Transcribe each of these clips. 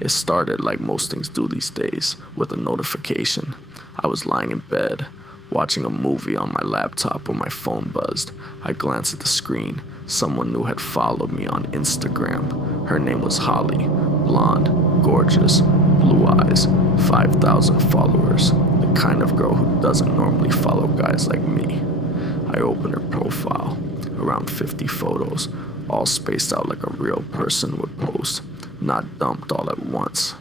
It started like most things do these days, with a notification. I was lying in bed, watching a movie on my laptop when my phone buzzed. I glanced at the screen. Someone new had followed me on Instagram. Her name was Holly. Blonde, gorgeous, blue eyes, 5,000 followers. The kind of girl who doesn't normally follow guys like me. I opened her profile. Around 50 photos, all spaced out like a real person would post, not dumped all at once.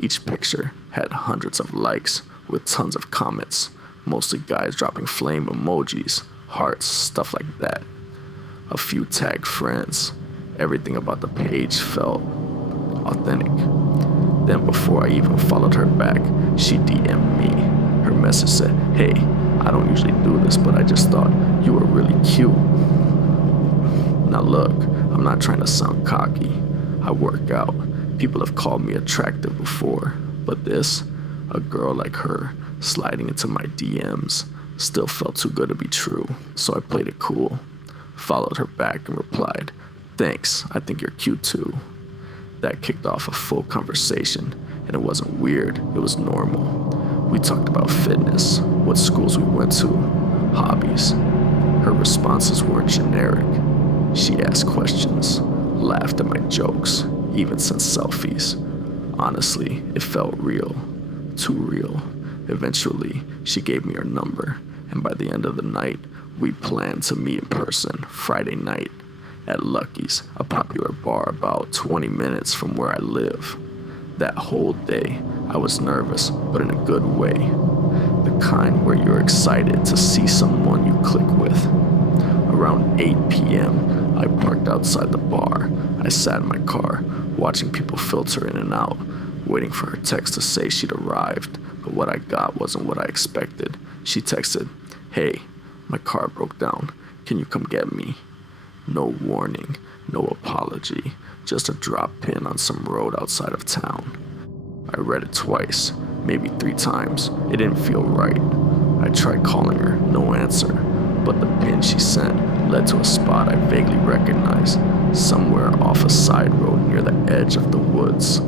Each picture had hundreds of likes with tons of comments, mostly guys dropping flame emojis, hearts, stuff like that. A few tagged friends. Everything about the page felt authentic. Then before I even followed her back, she DM'd me. Her message said, "Hey, I don't usually do this, but I just thought you were really cute." Now look, I'm not trying to sound cocky. I work out. People have called me attractive before, but this, a girl like her, sliding into my DMs, still felt too good to be true, so I played it cool. Followed her back and replied, "Thanks, I think you're cute too." That kicked off a full conversation, and it wasn't weird, it was normal. We talked about fitness, what schools we went to, hobbies. Her responses weren't generic. She asked questions, laughed at my jokes, even sent selfies. Honestly, it felt real, too real. Eventually, she gave me her number, and by the end of the night, we planned to meet in person Friday night at Lucky's, a popular bar about 20 minutes from where I live. That whole day, I was nervous, but in a good way. The kind where you're excited to see someone you click with. Around 8 p.m., I parked outside the bar. I sat in my car, watching people filter in and out, waiting for her text to say she'd arrived, but what I got wasn't what I expected. She texted, "Hey, my car broke down. Can you come get me?" No warning, no apology, just a drop pin on some road outside of town. I read it twice, maybe 3 times. It didn't feel right. I tried calling her, no answer, but the pin she sent led to a spot I vaguely recognized, somewhere off a side road near the edge of the woods.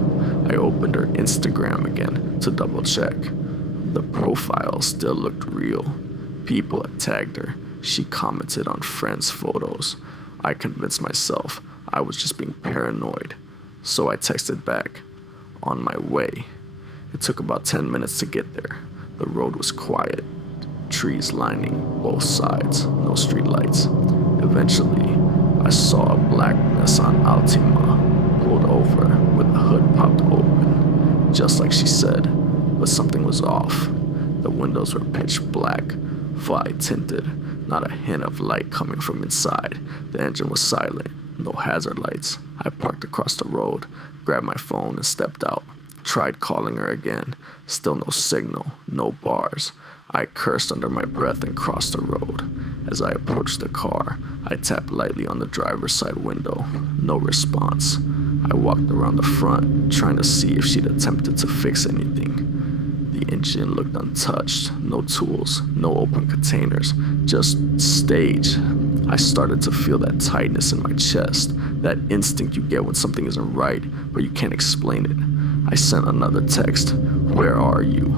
I opened her Instagram again to double check. The profile still looked real. People had tagged her. She commented on friends' photos. I convinced myself I was just being paranoid, so I texted back, "On my way." It took about 10 minutes to get there. The road was quiet, trees lining both sides, no streetlights. Eventually, I saw a black Nissan Altima pulled over with the hood popped open, just like she said, but something was off. The windows were pitch black, fly tinted, not a hint of light coming from inside. The engine was silent, no hazard lights. I parked across the road, grabbed my phone and stepped out. Tried calling her again, still no signal, no bars. I cursed under my breath and crossed the road. As I approached the car, I tapped lightly on the driver's side window. No response. I walked around the front, trying to see if she'd attempted to fix anything. The engine looked untouched, no tools, no open containers, just stage. I started to feel that tightness in my chest, that instinct you get when something isn't right, but you can't explain it. I sent another text, "Where are you?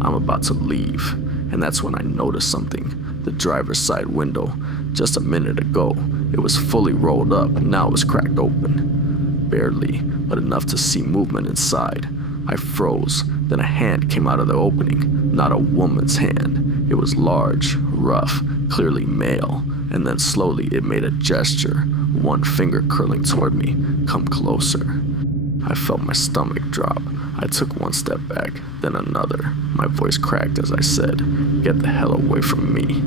I'm about to leave." And that's when I noticed something. The driver's side window, just a minute ago, it was fully rolled up, now it was cracked open. Barely, but enough to see movement inside. I froze, then a hand came out of the opening, not a woman's hand. It was large, rough, clearly male, and then slowly it made a gesture, one finger curling toward me, "Come closer." I felt my stomach drop. I took one step back, then another. My voice cracked as I said, "Get the hell away from me."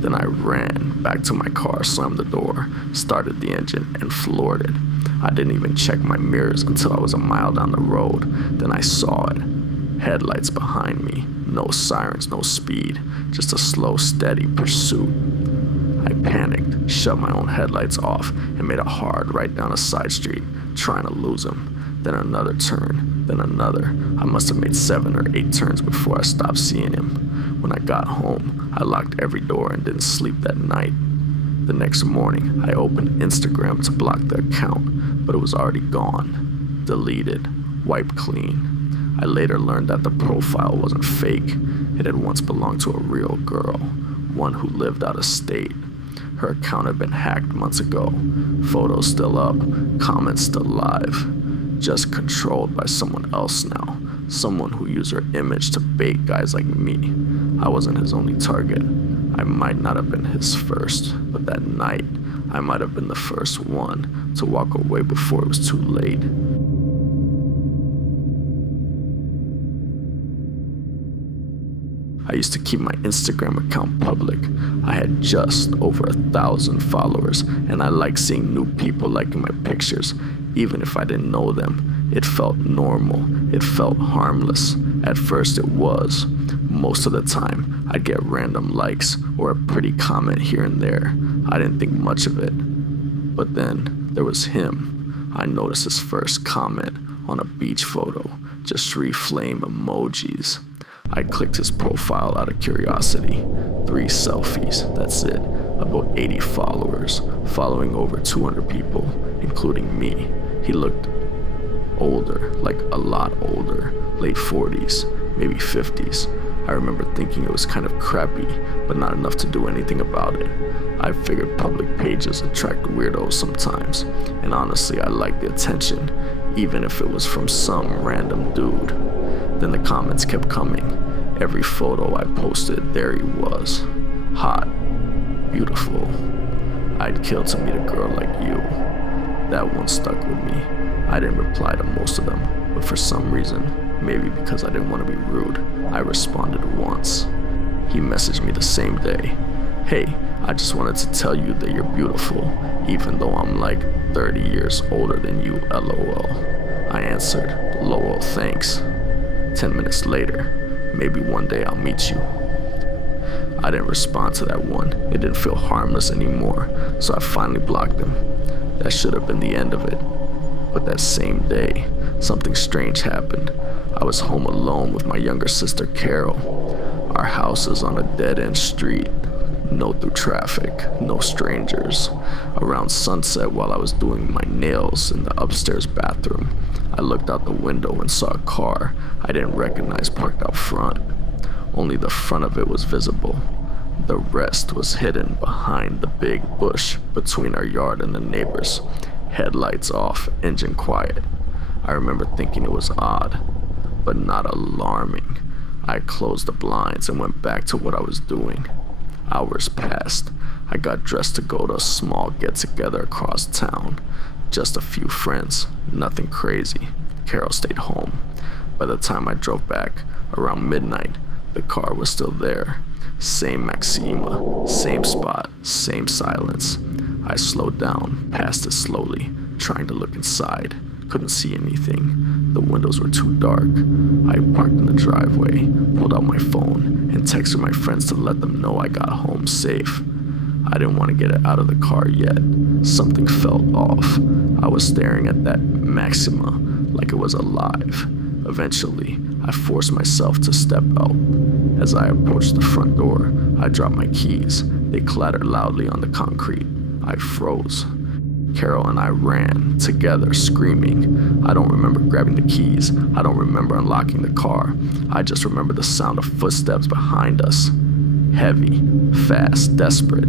Then I ran back to my car, slammed the door, started the engine, and floored it. I didn't even check my mirrors until I was a mile down the road. Then I saw it. Headlights behind me. No sirens, no speed. Just a slow, steady pursuit. I panicked, shut my own headlights off, and made a hard right down a side street, trying to lose him. Then another turn, then another. I must have made 7 or 8 turns before I stopped seeing him. When I got home, I locked every door and didn't sleep that night. The next morning, I opened Instagram to block the account, but it was already gone. Deleted. wiped clean. I later learned that the profile wasn't fake. It had once belonged to a real girl, one who lived out of state. Her account had been hacked months ago. Photos still up, comments still live. Just controlled by someone else now. Someone who used her image to bait guys like me. I wasn't his only target. I might not have been his first, but that night, I might have been the first one to walk away before it was too late. I used to keep my Instagram account public. I had just over 1,000 followers, and I liked seeing new people liking my pictures. Even if I didn't know them, it felt normal. It felt harmless. At first it was. Most of the time, I'd get random likes or a pretty comment here and there. I didn't think much of it. But then there was him. I noticed his first comment on a beach photo, just 3 flame emojis. I clicked his profile out of curiosity. 3 selfies, that's it. About 80 followers, following over 200 people, including me. He looked older, like a lot older, late 40s, maybe 50s. I remember thinking it was kind of crappy, but not enough to do anything about it. I figured public pages attract weirdos sometimes, and honestly I liked the attention, even if it was from some random dude. Then the comments kept coming. Every photo I posted, there he was. Hot, beautiful. I'd kill to meet a girl like you. That one stuck with me. I didn't reply to most of them, but for some reason, maybe because I didn't want to be rude, I responded once. He messaged me the same day. Hey, I just wanted to tell you that you're beautiful, even though I'm like 30 years older than you, LOL. I answered, lol, thanks. 10 minutes later, maybe one day I'll meet you. I didn't respond to that one. It didn't feel harmless anymore, so I finally blocked him. That should have been the end of it. But that same day, something strange happened. I was home alone with my younger sister, Carol. Our house is on a dead-end street. No through traffic, no strangers. Around sunset, while I was doing my nails in the upstairs bathroom, I looked out the window and saw a car I didn't recognize parked out front. Only the front of it was visible. The rest was hidden behind the big bush between our yard and the neighbors. Headlights off, engine quiet. I remember thinking it was odd, but not alarming. I closed the blinds and went back to what I was doing. Hours passed. I got dressed to go to a small get-together across town. Just a few friends, nothing crazy. Carol stayed home. By the time I drove back, around midnight, the car was still there. Same Maxima, same spot, same silence. I slowed down, passed it slowly, trying to look inside. Couldn't see anything. The windows were too dark. I parked in the driveway, pulled out my phone, and texted my friends to let them know I got home safe. I didn't want to get it out of the car yet. Something felt off. I was staring at that Maxima like it was alive. Eventually, I forced myself to step out. As I approached the front door, I dropped my keys. They clattered loudly on the concrete. I froze. Carol and I ran, together, screaming. I don't remember grabbing the keys. I don't remember unlocking the car. I just remember the sound of footsteps behind us. Heavy, fast, desperate.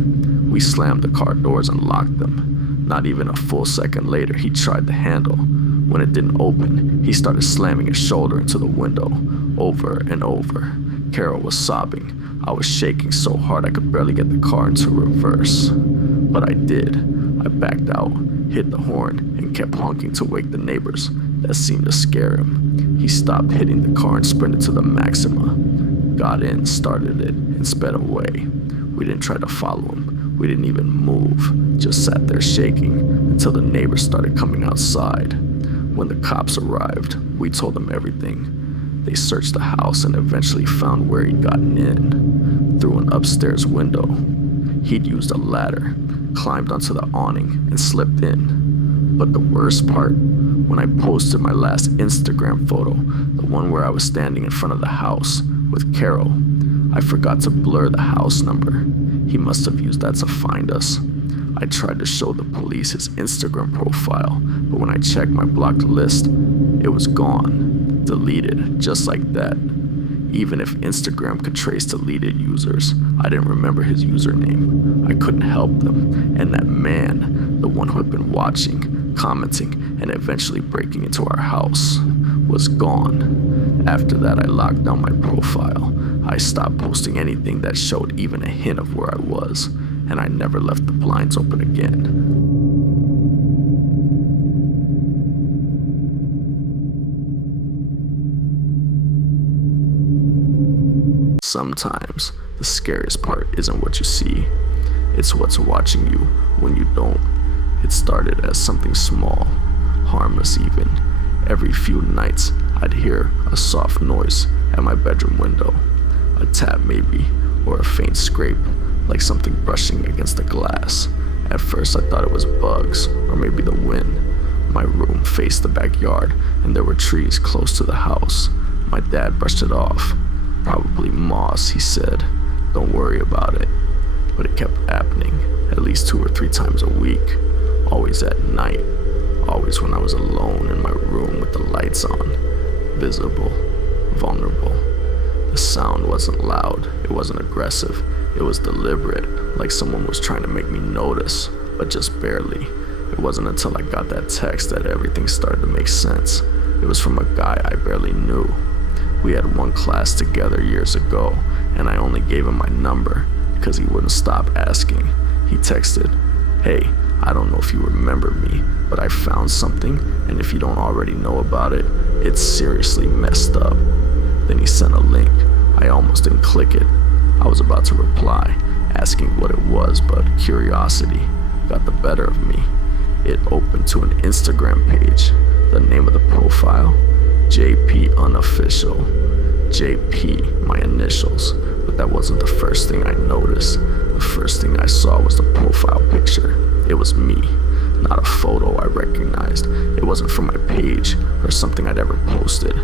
We slammed the car doors and locked them. Not even a full second later, he tried the handle. When it didn't open, he started slamming his shoulder into the window, over and over. Carol was sobbing. I was shaking so hard I could barely get the car into reverse. But I did. I backed out, hit the horn, and kept honking to wake the neighbors. That seemed to scare him. He stopped hitting the car and sprinted to the Maxima. Got in, started it, and sped away. We didn't try to follow him. We didn't even move. Just sat there shaking until the neighbors started coming outside. When the cops arrived, we told them everything. They searched the house and eventually found where he'd gotten in, through an upstairs window. He'd used a ladder, climbed onto the awning, and slipped in. But the worst part, when I posted my last Instagram photo, the one where I was standing in front of the house with Carol, I forgot to blur the house number. He must have used that to find us. I tried to show the police his Instagram profile, but when I checked my blocked list, it was gone, deleted, just like that. Even if Instagram could trace deleted users, I didn't remember his username. I couldn't help them, and that man, the one who had been watching, commenting, and eventually breaking into our house, was gone. After that, I locked down my profile. I stopped posting anything that showed even a hint of where I was, and I never left the blinds open again. Sometimes, the scariest part isn't what you see, it's what's watching you when you don't. It started as something small, harmless even. Every few nights, I'd hear a soft noise at my bedroom window. A tap maybe, or a faint scrape, like something brushing against the glass. At first I thought it was bugs, or maybe the wind. My room faced the backyard, and there were trees close to the house. My dad brushed it off. Probably moss, he said. Don't worry about it. But it kept happening, at least 2 or 3 times a week. Always at night. Always when I was alone in my room with the lights on. Visible. Vulnerable. The sound wasn't loud. It wasn't aggressive. It was deliberate, like someone was trying to make me notice, but just barely. It wasn't until I got that text that everything started to make sense. It was from a guy I barely knew. We had one class together years ago, and I only gave him my number because he wouldn't stop asking. He texted, "Hey, I don't know if you remember me, but I found something, and if you don't already know about it, it's seriously messed up." Then he sent a link. I almost didn't click it. I was about to reply, asking what it was, but curiosity got the better of me. It opened to an Instagram page. The name of the profile, JP Unofficial. JP, my initials, but that wasn't the first thing I noticed. The first thing I saw was the profile picture. It was me, not a photo I recognized. It wasn't from my page or something I'd ever posted.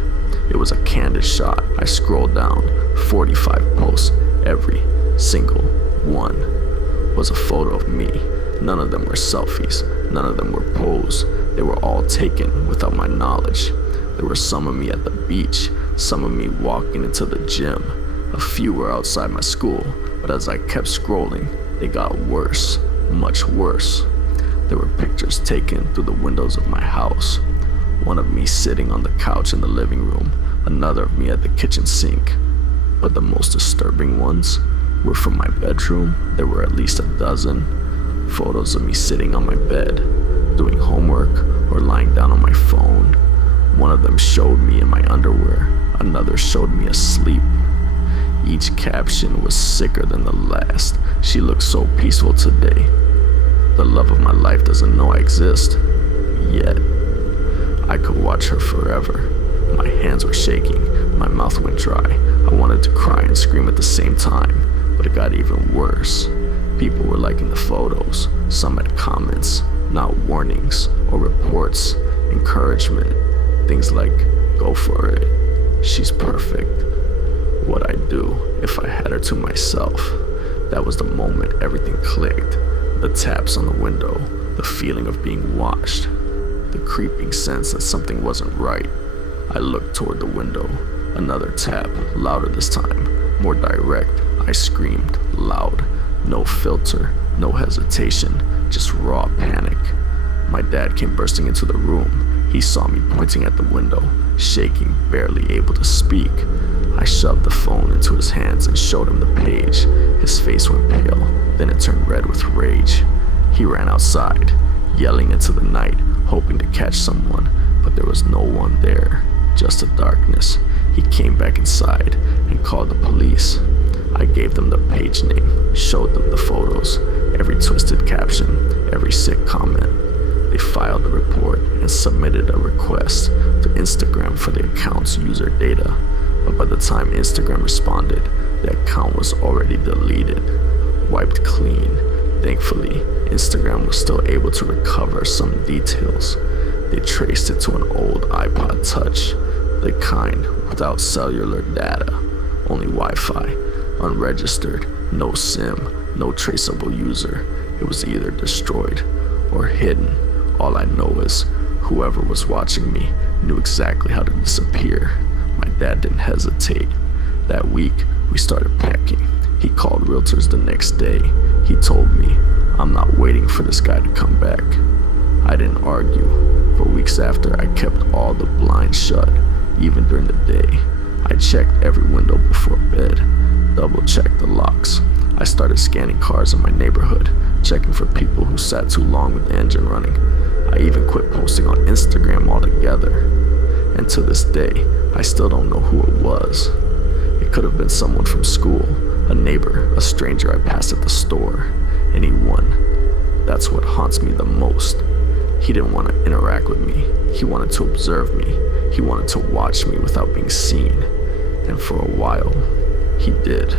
It was a candid shot. I scrolled down, 45 posts, every single one was a photo of me. None of them were selfies, none of them were posed. They were all taken without my knowledge. There were some of me at the beach, some of me walking into the gym. A few were outside my school, but as I kept scrolling, they got worse, much worse. There were pictures taken through the windows of my house. One of me sitting on the couch in the living room, another of me at the kitchen sink. But the most disturbing ones were from my bedroom. There were at least a dozen photos of me sitting on my bed, doing homework or lying down on my phone. One of them showed me in my underwear, another showed me asleep. Each caption was sicker than the last. She looked so peaceful today. The love of my life doesn't know I exist, yet. I could watch her forever. My hands were shaking, my mouth went dry. I wanted to cry and scream at the same time, but it got even worse. People were liking the photos, some had comments, not warnings or reports, encouragement. Things like, "Go for it, she's perfect." What I'd do if I had her to myself. That was the moment everything clicked. The taps on the window, the feeling of being watched, the creeping sense that something wasn't right. I looked toward the window. Another tap, louder this time, more direct. I screamed, loud. No filter, no hesitation, just raw panic. My dad came bursting into the room. He saw me pointing at the window, shaking, barely able to speak. I shoved the phone into his hands and showed him the page. His face went pale, then it turned red with rage. He ran outside, yelling into the night, hoping to catch someone, but there was no one there, just the darkness. He came back inside and called the police. I gave them the page name, showed them the photos, every twisted caption, every sick comment. They filed a report and submitted a request to Instagram for the account's user data. But by the time Instagram responded, the account was already deleted, wiped clean. Thankfully, Instagram was still able to recover some details. They traced it to an old iPod Touch, the kind without cellular data, only Wi-Fi, unregistered, no SIM, no traceable user. It was either destroyed or hidden. All I know is whoever was watching me knew exactly how to disappear. My dad didn't hesitate. That week, we started packing. He called realtors the next day. He told me, I'm not waiting for this guy to come back. I didn't argue. For weeks after, I kept all the blinds shut, even during the day. I checked every window before bed, double-checked the locks. I started scanning cars in my neighborhood, checking for people who sat too long with the engine running. I even quit posting on Instagram altogether. And to this day, I still don't know who it was. It could have been someone from school, a neighbor, a stranger I passed at the store, anyone. That's what haunts me the most. He didn't want to interact with me. He wanted to observe me. He wanted to watch me without being seen. And for a while, he did.